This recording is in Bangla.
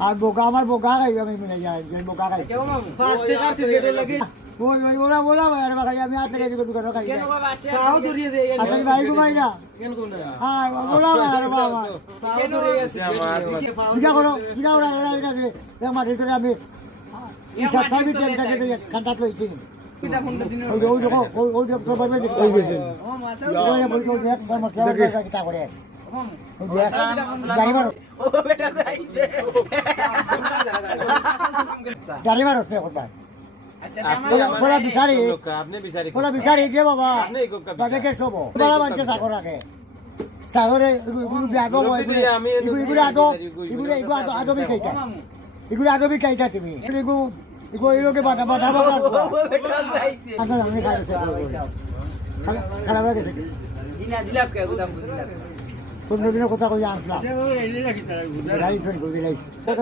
আর বোকা আমার বোকা খাই আমি মিলে যাই বোকা খাই ফার্স্ট টাকা সিগারেট লাগে ওই ওই ওরা বলা আর বাকি আমি হাত লেগে দিব দোকানে খাই কেন বাবা তাও দরিয়ে দেয় আপনি ভাই ঘুমাই না কেন কোন হ্যাঁ বলা আর বাবা তাও দরিয়ে আছে কিনা করো কিনা ওরা এটা দে আমার ভিতরে আমি এই সাতটা টাইম কাটে খান্তা তো ইতি কিটা ফোন দিন ওই ওই দেখো ওই দেখো ভাই ওই গেছে ও মাসা ওই বলি তো দেখ আমার কেমন কিটা করে গাড়ি মারো ও বেটা আইছে গাড়ি মারো সে কথা আচ্ছা বলা বিচারি আপনি বিচারি বলা বিচারি কে বাবা আপনি কোকা বাজে কে সব বলা বাজে সাগর রাখে সাগরে এগুলো বিয়াগো এগুলো আগো আদবি খাইতা এগুলো আদবি খাইতা তুমি এগুলো এগুলোকে বাটা বাটা বাটা ও বেটা আইছে আচ্ছা আমি খাইছে খারাপ লাগে দিনা দিলাম কে গুদাম দিলাম কোন দিনের কথা কই আসলাম গাড়ি ফের করে দিলাই কত